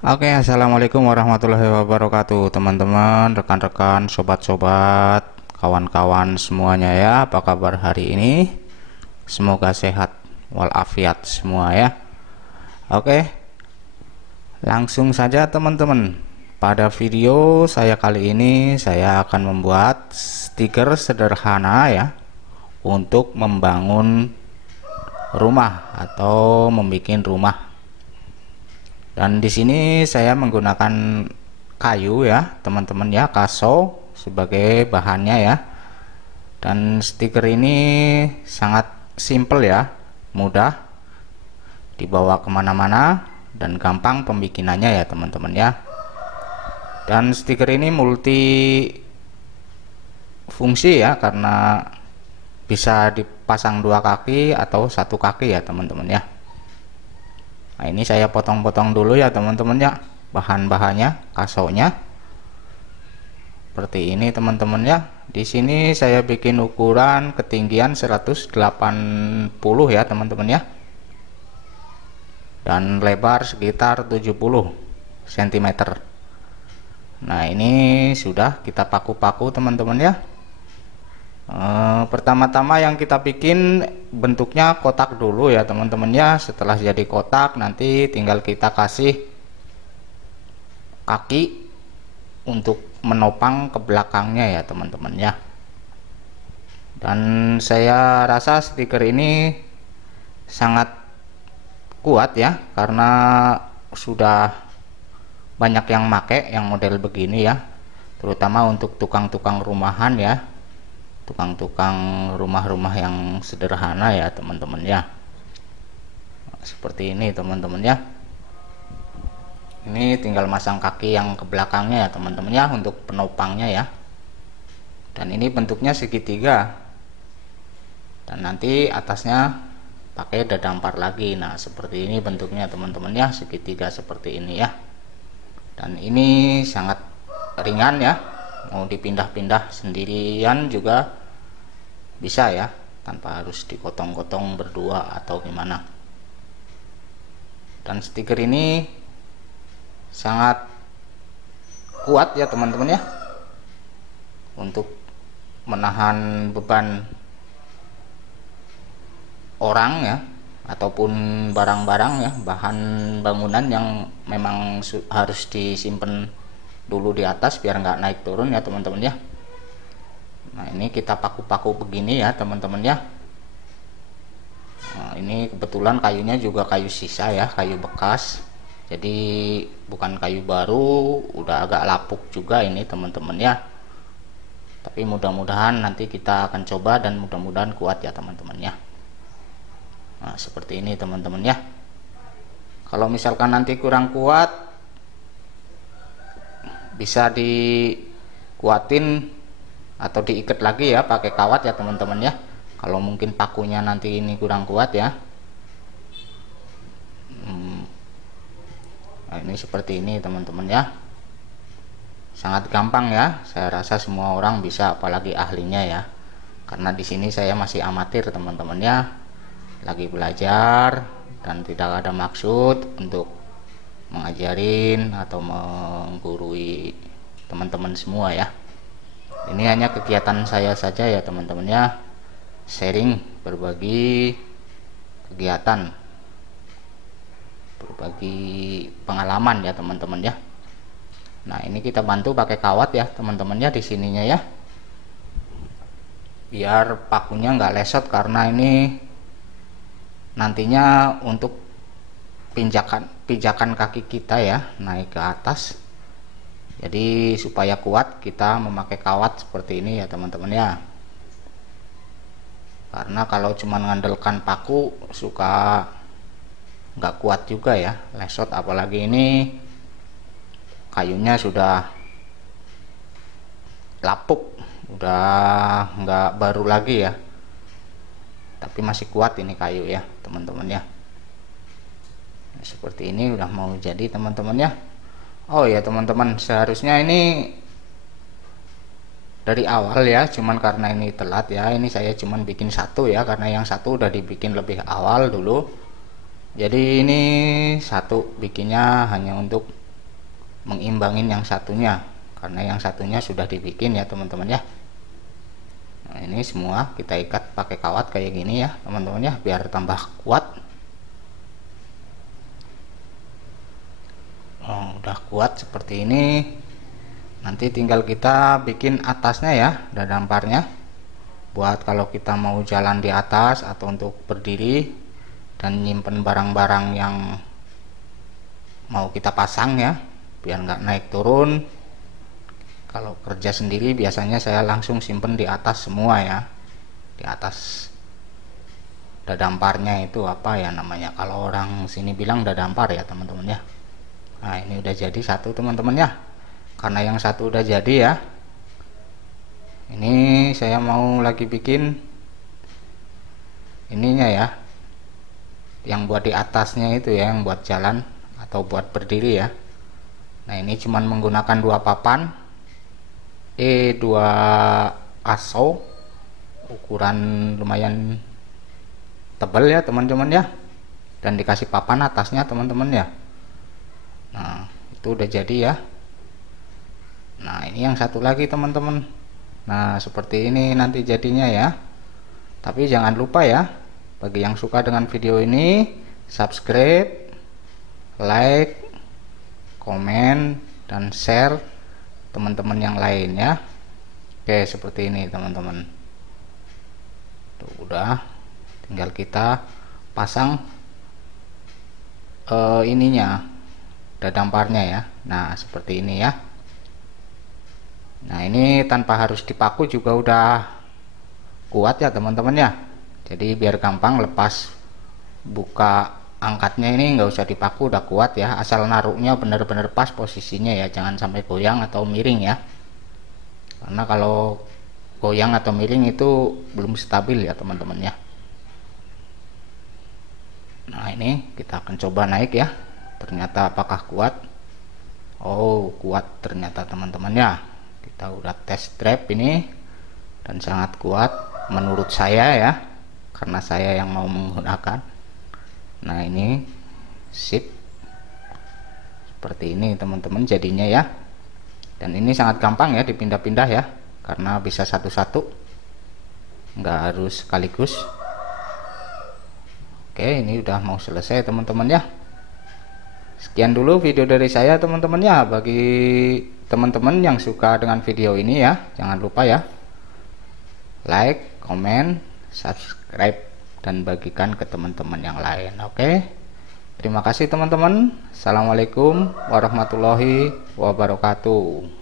Oke, assalamualaikum warahmatullahi wabarakatuh, teman-teman, rekan-rekan, sobat-sobat, kawan-kawan semuanya ya. Apa kabar hari ini? Semoga sehat walafiat semua ya. Oke, langsung saja teman-teman. Pada video saya kali ini saya akan membuat stiker sederhana ya untuk membangun rumah atau membuat rumah. Dan di sini saya menggunakan kayu ya, teman-teman ya, kaso sebagai bahannya ya. Dan stiker ini sangat simple ya, mudah dibawa kemana-mana dan gampang pembikinannya ya teman-teman ya. Dan stiker ini multi fungsi ya, karena bisa dipasang dua kaki atau satu kaki ya teman-teman ya. Nah, ini saya potong-potong dulu ya teman-teman ya, bahan-bahannya, kasonya seperti ini teman-teman ya. Di sini saya bikin ukuran ketinggian 180 ya teman-teman ya, dan lebar sekitar 70 cm. Nah, ini sudah kita paku-paku teman-teman ya. Pertama-tama yang kita bikin bentuknya kotak dulu ya teman-teman ya. Setelah jadi kotak nanti tinggal kita kasih kaki untuk menopang ke belakangnya ya teman-teman ya. Dan saya rasa stiker ini sangat kuat ya, karena sudah banyak yang make yang model begini ya, terutama untuk tukang-tukang rumahan ya, tukang-tukang rumah-rumah yang sederhana ya teman-teman ya. Seperti ini teman-teman ya. Ini tinggal masang kaki yang ke belakangnya ya teman-teman ya, untuk penopangnya ya. Dan ini bentuknya segitiga, dan nanti atasnya pakai dadampar lagi. Nah, seperti ini bentuknya teman-teman ya, segitiga seperti ini ya. Dan ini sangat ringan ya, mau dipindah-pindah sendirian juga bisa ya, tanpa harus digotong-gotong berdua atau gimana. Dan stiker ini sangat kuat ya teman-teman ya, untuk menahan beban orang ya, ataupun barang-barang ya, bahan bangunan yang memang harus disimpan dulu di atas biar nggak naik turun ya teman-teman ya. Nah, ini kita paku-paku begini ya teman-teman ya. Nah, ini kebetulan kayunya juga kayu sisa ya, kayu bekas, jadi bukan kayu baru, udah agak lapuk juga ini teman-teman ya. Tapi mudah-mudahan nanti kita akan coba dan mudah-mudahan kuat ya teman-teman ya. Nah, seperti ini teman-teman ya. Kalau misalkan nanti kurang kuat, bisa dikuatin atau diikat lagi ya pakai kawat ya teman-teman ya, kalau mungkin pakunya nanti ini kurang kuat ya. Nah, ini seperti ini teman-teman ya, sangat gampang ya, saya rasa semua orang bisa, apalagi ahlinya ya, karena di sini saya masih amatir teman-teman ya, lagi belajar dan tidak ada maksud untuk mengajarin atau menggurui teman-teman semua ya. Ini hanya kegiatan saya saja ya teman-teman ya, sharing, berbagi kegiatan, berbagi pengalaman ya teman-teman ya. Nah, ini kita bantu pakai kawat ya teman-teman ya di sininya ya, biar pakunya nggak lesot, karena ini nantinya untuk pijakan kaki kita ya naik ke atas. Jadi supaya kuat kita memakai kawat seperti ini ya teman-teman ya, karena kalau cuma mengandalkan paku suka nggak kuat juga ya, lesot. Apalagi ini kayunya sudah lapuk, udah nggak baru lagi ya, tapi masih kuat ini kayu ya teman-teman ya. Seperti ini udah mau jadi teman-teman ya. Oh ya teman-teman, seharusnya ini dari awal ya, cuman karena ini telat ya, ini saya cuman bikin satu ya, karena yang satu udah dibikin lebih awal dulu. Jadi ini satu bikinnya hanya untuk mengimbangin yang satunya, karena yang satunya sudah dibikin ya teman-teman ya. Nah, ini semua kita ikat pakai kawat kayak gini ya teman-teman ya, biar tambah kuat. Udah kuat seperti ini. Nanti tinggal kita bikin atasnya ya, dadamparnya, buat kalau kita mau jalan di atas atau untuk berdiri dan nyimpen barang-barang yang mau kita pasang ya, biar nggak naik turun. Kalau kerja sendiri biasanya saya langsung simpen di atas semua ya, di atas dadamparnya. Itu apa ya namanya, kalau orang sini bilang dadampar ya teman-teman ya. Nah ini udah jadi satu teman-teman ya. Karena yang satu udah jadi ya, ini saya mau lagi bikin ininya ya, yang buat di atasnya itu ya, yang buat jalan atau buat berdiri ya. Nah ini cuman menggunakan 2 papan E2 aso, ukuran lumayan tebal ya teman-teman ya, dan dikasih papan atasnya teman-teman ya. Nah itu udah jadi ya. Nah ini yang satu lagi teman-teman. Nah seperti ini nanti jadinya ya. Tapi jangan lupa ya, bagi yang suka dengan video ini, subscribe, like, komen, dan share teman-teman yang lain ya. Oke seperti ini teman-teman. Tuh udah, tinggal kita pasang ininya, dadamparnya ya. Nah seperti ini ya. Nah ini tanpa harus dipaku juga udah kuat ya teman-teman ya. Jadi biar gampang lepas buka angkatnya, ini nggak usah dipaku, udah kuat ya. Asal naruhnya benar-benar pas posisinya ya, jangan sampai goyang atau miring ya. Karena kalau goyang atau miring itu belum stabil ya teman-teman ya. Nah ini kita akan coba naik ya. Ternyata apakah kuat? Oh kuat ternyata teman-teman ya. Kita udah test strap ini dan sangat kuat menurut saya ya, karena saya yang mau menggunakan. Nah ini sip, seperti ini teman-teman jadinya ya. Dan ini sangat gampang ya dipindah-pindah ya, karena bisa satu-satu, nggak harus sekaligus. Oke ini udah mau selesai teman-teman ya. Sekian dulu video dari saya teman-teman ya. Bagi teman-teman yang suka dengan video ini ya, jangan lupa ya, like, komen, subscribe, dan bagikan ke teman-teman yang lain. Oke, terima kasih teman-teman. Assalamualaikum warahmatullahi wabarakatuh.